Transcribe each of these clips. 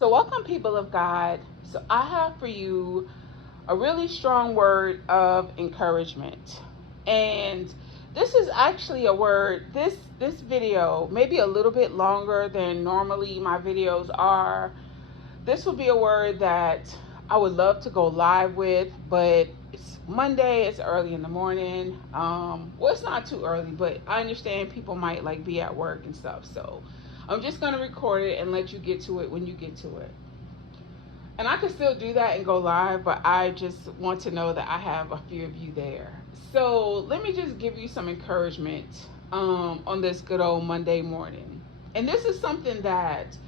So, welcome, people of God. So, I have for you a really strong word of encouragement. And this is actually a word, this video may be a little bit longer than normally my videos are. This will be a word that I would love to go live with, but it's Monday, it's early in the morning. Well, it's not too early, but I understand people might like be at work and stuff. So I'm just gonna record it and let you get to it when you get to it. And I can still do that and go live, but I just want to know that I have a few of you there. So let me just give you some encouragement on this good old Monday morning. And this is something that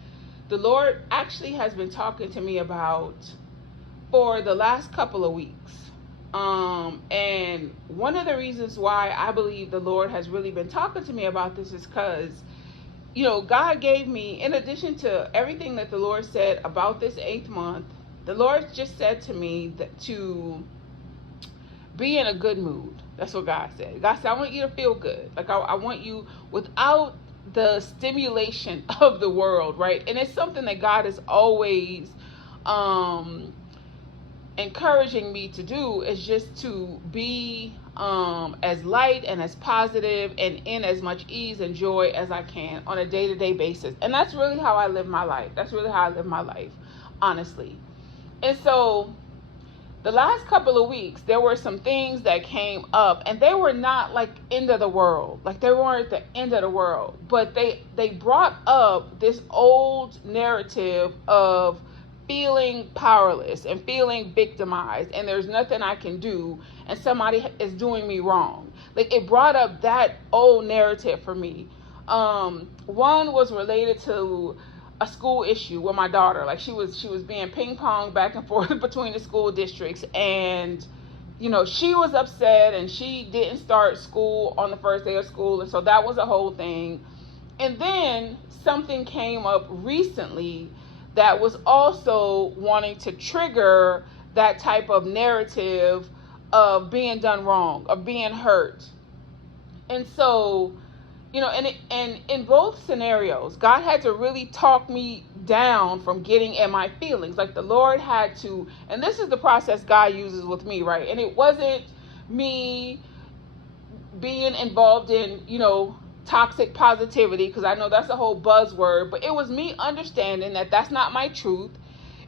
the Lord actually has been talking to me about for the last couple of weeks. And one of the reasons why I believe the Lord has really been talking to me about this is because, God gave me, in addition to everything that the Lord said about this 8th month, the Lord just said to me that to be in a good mood. That's what God said. God said, I want you to feel good. Like I want you without the stimulation of the world, right? And it's something that God is always encouraging me to do, is just to be as light and as positive and in as much ease and joy as I can on a day-to-day basis. And that's really how I live my life. That's really how I live my life, honestly. And so the last couple of weeks, there were some things that came up, and they were not like end of the world. Like, they weren't the end of the world, but they brought up this old narrative of feeling powerless and feeling victimized, and there's nothing I can do, and somebody is doing me wrong. Like, it brought up that old narrative for me. One was related to a school issue with my daughter. Like, she was being ping pong back and forth between the school districts, and she was upset, and she didn't start school on the first day of school, and so that was a whole thing. And then something came up recently that was also wanting to trigger that type of narrative of being done wrong, of being hurt. And so, and in both scenarios, God had to really talk me down from getting in my feelings. Like, the Lord had to, and this is the process God uses with me, right? And it wasn't me being involved in, toxic positivity, because I know that's a whole buzzword, but it was me understanding that that's not my truth.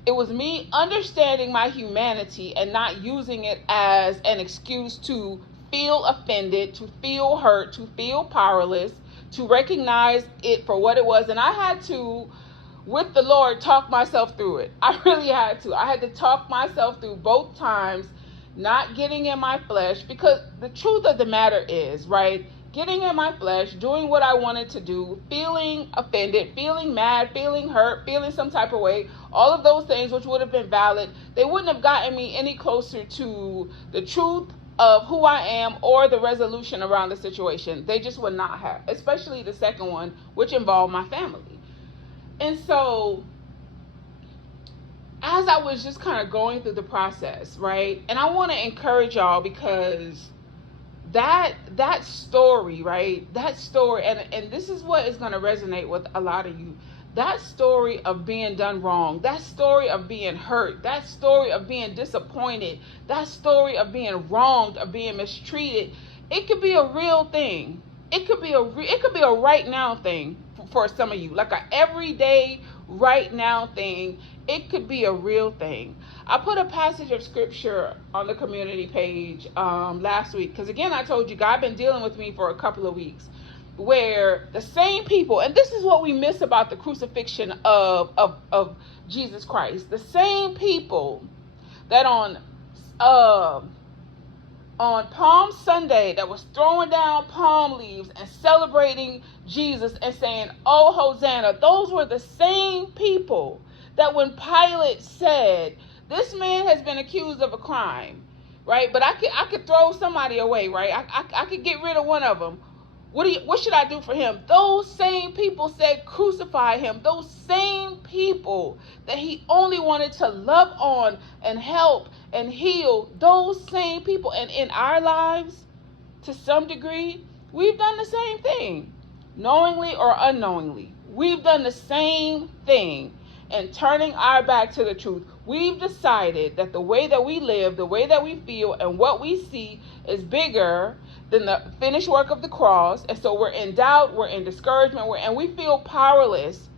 It was me understanding my humanity and not using it as an excuse to feel offended, to feel hurt, to feel powerless, to recognize it for what it was. And I had to, with the Lord, talk myself through it. I really had to. I had to talk myself through both times, not getting in my flesh, because the truth of the matter is, right, getting in my flesh, doing what I wanted to do, feeling offended, feeling mad, feeling hurt, feeling some type of way, all of those things which would have been valid, they wouldn't have gotten me any closer to the truth of who I am or the resolution around the situation. They just would not have, especially the second one, which involved my family. And so, as I was just kind of going through the process, right, and I want to encourage y'all, because that story, right? That story, and this is what is going to resonate with a lot of you. That story of being done wrong, that story of being hurt, that story of being disappointed, that story of being wronged, of being mistreated, it could be a real thing. It could be a right now thing for some of you, like a everyday right now thing. It could be a real thing. I put a passage of scripture on the community page last week, because again, I told you God been dealing with me for a couple of weeks, where the same people, and this is what we miss about the crucifixion of Jesus Christ, the same people that on Palm Sunday that was throwing down palm leaves and celebrating Jesus and saying, "Oh, Hosanna," those were the same people that when Pilate said, "This man has been accused of a crime," right? But I could throw somebody away, right? I could get rid of one of them. What should I do for him? Those same people said, "Crucify him." Those same people that he only wanted to love on and help and heal, those same people. And in our lives, to some degree, we've done the same thing, knowingly or unknowingly. We've done the same thing. and turning our back to the truth. We've decided that the way that we live, the way that we feel, and what we see is bigger than the finished work of the cross. And so we're in doubt, we're in discouragement, and we feel powerless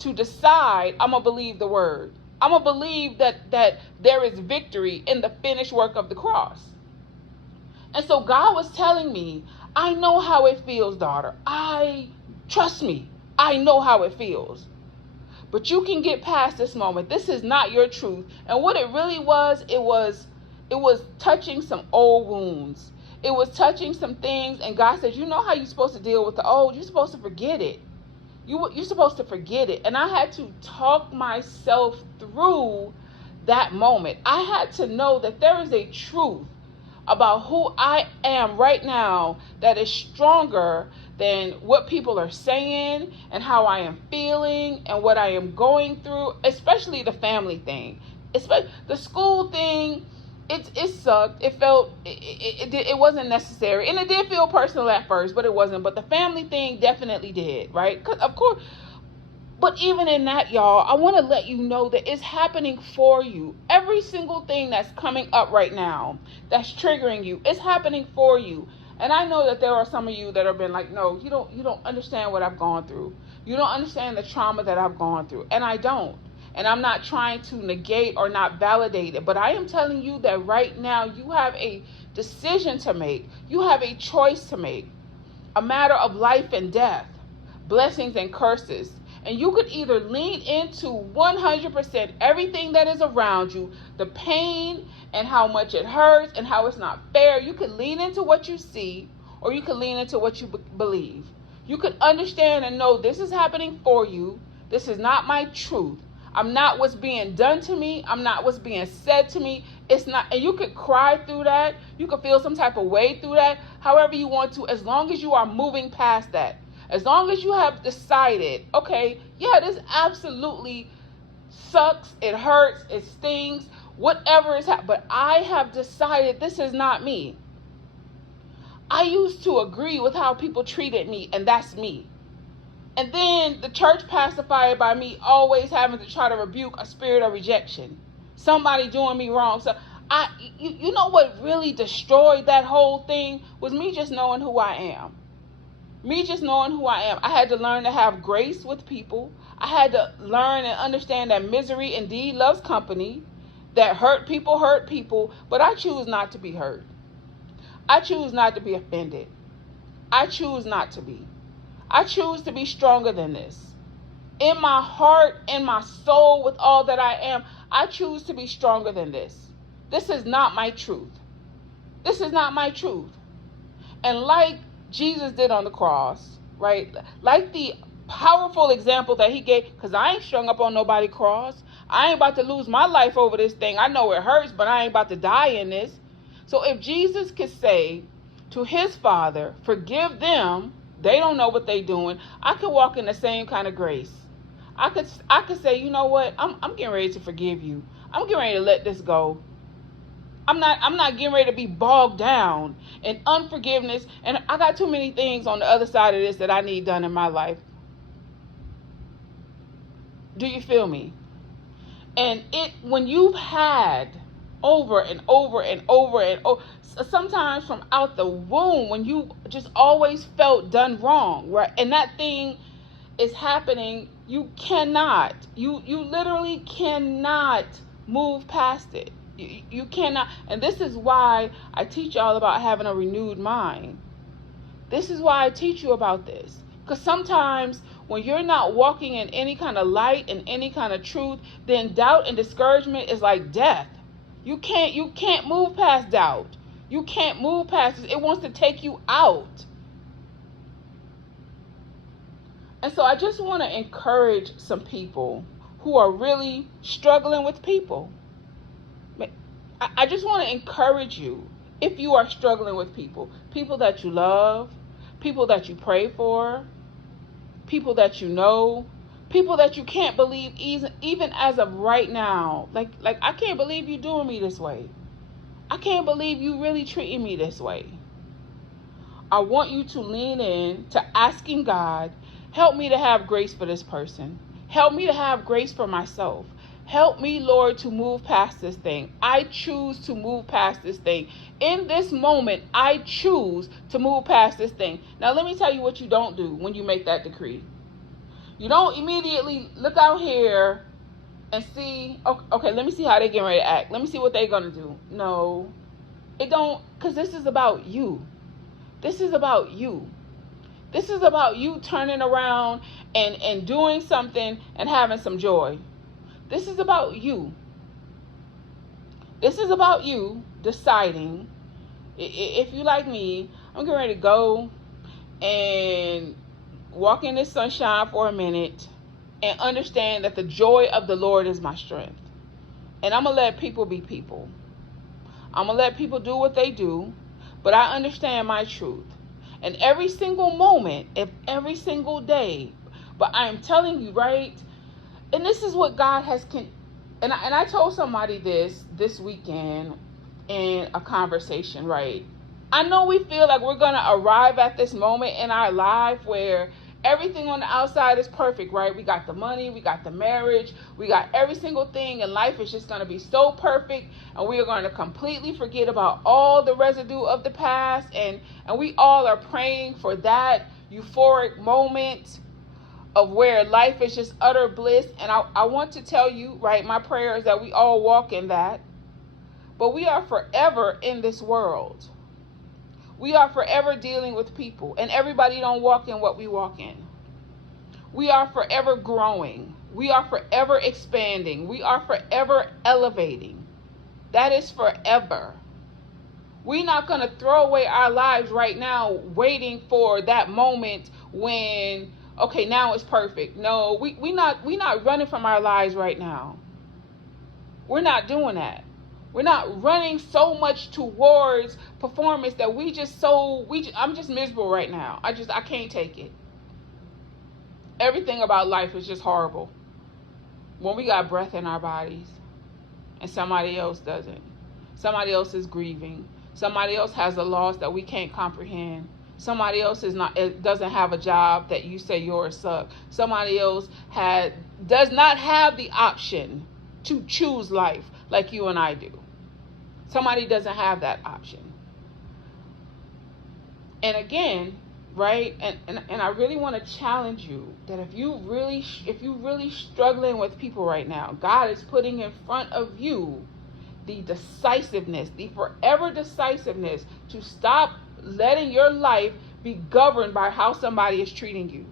to decide, I'm going to believe the word. I'm going to believe that there is victory in the finished work of the cross. And so God was telling me, I know how it feels, daughter. Trust me, I know how it feels. But you can get past this moment. This is not your truth. And what it really was, it was touching some old wounds. It was touching some things. And God said, you know how you're supposed to deal with the old? You're supposed to forget it. You're supposed to forget it. And I had to talk myself through that moment. I had to know that there is a truth about who I am right now that is stronger than what people are saying and how I am feeling and what I am going through, especially the family thing. Especially the school thing, it sucked. It felt, it wasn't necessary. And it did feel personal at first, but it wasn't. But the family thing definitely did, right? Because, of course, but even in that, y'all, I want to let you know that it's happening for you. Every single thing that's coming up right now that's triggering you, it's happening for you. And I know that there are some of you that have been like, no, you don't understand what I've gone through. You don't understand the trauma that I've gone through. And I don't. And I'm not trying to negate or not validate it. But I am telling you that right now you have a decision to make. You have a choice to make. A matter of life and death, blessings and curses. And you could either lean into 100% everything that is around you, the pain and how much it hurts and how it's not fair. You could lean into what you see, or you could lean into what you believe. You could understand and know this is happening for you. This is not my truth. I'm not what's being done to me. I'm not what's being said to me. It's not, and you could cry through that. You could feel some type of way through that, however you want to, as long as you are moving past that. As long as you have decided, okay, yeah, this absolutely sucks, it hurts, it stings, whatever is happening, but I have decided this is not me. I used to agree with how people treated me, and that's me. And then the church pacified by me always having to try to rebuke a spirit of rejection. Somebody doing me wrong. So you know what really destroyed that whole thing was me just knowing who I am. Me just knowing who I am. I had to learn to have grace with people. I had to learn and understand that misery indeed loves company, that hurt people, but I choose not to be hurt. I choose not to be offended. I choose not to be. I choose to be stronger than this. In my heart, in my soul, with all that I am, I choose to be stronger than this. This is not my truth. This is not my truth. And like Jesus did on the cross, right? Like the powerful example that he gave, because I ain't strung up on nobody's cross. I ain't about to lose my life over this thing. I know it hurts, but I ain't about to die in this. So if Jesus could say to his Father, forgive them, they don't know what they're doing, I could walk in the same kind of grace. I could say, you know what? I'm getting ready to forgive you. I'm getting ready to let this go. I'm not getting ready to be bogged down in unforgiveness. And I got too many things on the other side of this that I need done in my life. Do you feel me? And when you've had over and over and over and over, sometimes from out the womb, when you just always felt done wrong, right? And that thing is happening, you literally cannot move past it. You cannot. And this is why I teach y'all about having a renewed mind. This is why I teach you about this. Because sometimes when you're not walking in any kind of light and any kind of truth, then doubt and discouragement is like death. You can't move past doubt. You can't move past it. It wants to take you out. And so I just want to encourage some people who are really struggling with people. I just want to encourage you, if you are struggling with people that you love, people that you pray for, people that you know, people that you can't believe even as of right now. Like I can't believe you doing me this way. I can't believe you really treating me this way. I want you to lean in to asking God, help me to have grace for this person. Help me to have grace for myself. Help me, Lord, to move past this thing. I choose to move past this thing. In this moment, I choose to move past this thing. Now, let me tell you what you don't do when you make that decree. You don't immediately look out here and see, okay, let me see how they're getting ready to act. Let me see what they're going to do. No, it don't, because this is about you. This is about you. This is about you turning around and doing something and having some joy. This is about you. This is about you deciding, if you like me, I'm getting ready to go and walk in this sunshine for a minute and understand that the joy of the Lord is my strength. And I'm going to let people be people. I'm going to let people do what they do, but I understand my truth. And every single moment, every single day, but I am telling you, right? And this is what God has, and I told somebody this weekend in a conversation, right? I know we feel like we're going to arrive at this moment in our life where everything on the outside is perfect, right? We got the money, we got the marriage, we got every single thing, and life is just going to be so perfect, and we are going to completely forget about all the residue of the past, and we all are praying for that euphoric moment of where life is just utter bliss. And I want to tell you, right, my prayer is that we all walk in that, but we are forever in this world. We are forever dealing with people, and everybody don't walk in what we walk in. We are forever growing. We are forever expanding. We are forever elevating. That is forever. We're not going to throw away our lives right now waiting for that moment when, okay, now it's perfect. No, we're not running from our lives right now. We're not doing that. We're not running so much towards performance that I'm just miserable right now. I can't take it. Everything about life is just horrible. When we got breath in our bodies and somebody else doesn't. Somebody else is grieving. Somebody else has a loss that we can't comprehend. Somebody else doesn't have a job that you say yours suck. Somebody else does not have the option to choose life like you and I do. Somebody doesn't have that option. And again, right? And I really want to challenge you that if you really struggling with people right now, God is putting in front of you the decisiveness, the forever decisiveness to stop letting your life be governed by how somebody is treating you.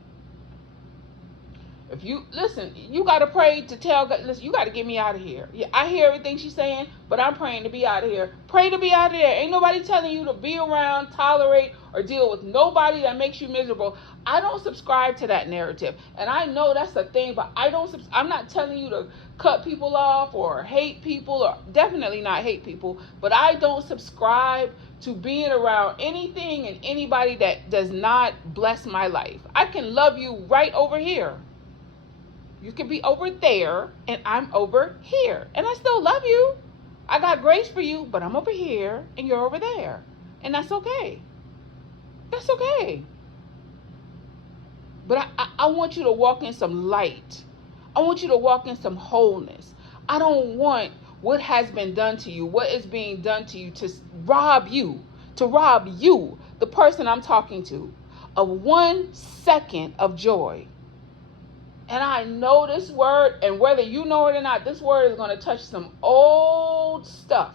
If you listen, you got to pray to tell God, listen, you got to get me out of here. Yeah, I hear everything she's saying, but I'm praying to be out of here. Pray to be out of there. Ain't nobody telling you to be around, tolerate, or deal with nobody that makes you miserable. I don't subscribe to that narrative. And I know that's a thing, but I'm not telling you to cut people off or hate people, or definitely not hate people, but I don't subscribe to being around anything and anybody that does not bless my life. I can love you right over here. You can be over there, and I'm over here. And I still love you. I got grace for you, but I'm over here, and you're over there. And that's okay. That's okay. But I want you to walk in some light. I want you to walk in some wholeness. I don't want what has been done to you, what is being done to you, to rob you, the person I'm talking to, of 1 second of joy. And I know this word, and whether you know it or not, this word is going to touch some old stuff,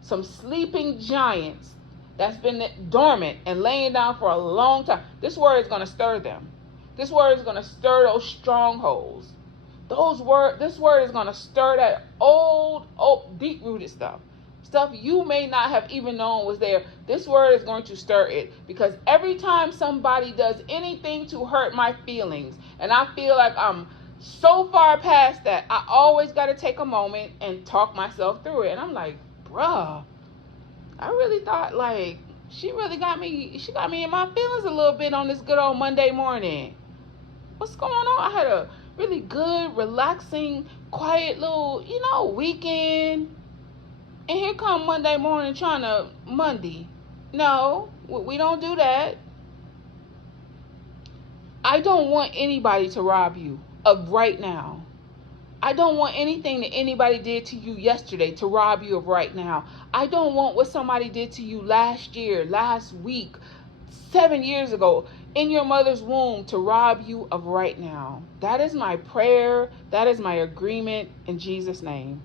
some sleeping giants that's been dormant and laying down for a long time. This word is going to stir them. This word is going to stir those strongholds. This word is going to stir that old, deep-rooted stuff. Stuff you may not have even known was there. This word is going to stir it, because every time somebody does anything to hurt my feelings, and I feel like I'm so far past that, I always got to take a moment and talk myself through it. And I'm like, bruh, I really thought, like, she got me in my feelings a little bit on this good old Monday morning. What's going on? I had a really good, relaxing, quiet little, weekend. And here come Monday morning trying to Monday. No, we don't do that. I don't want anybody to rob you of right now. I don't want anything that anybody did to you yesterday to rob you of right now. I don't want what somebody did to you last year, last week, 7 years ago, in your mother's womb to rob you of right now. That is my prayer. That is my agreement in Jesus' name.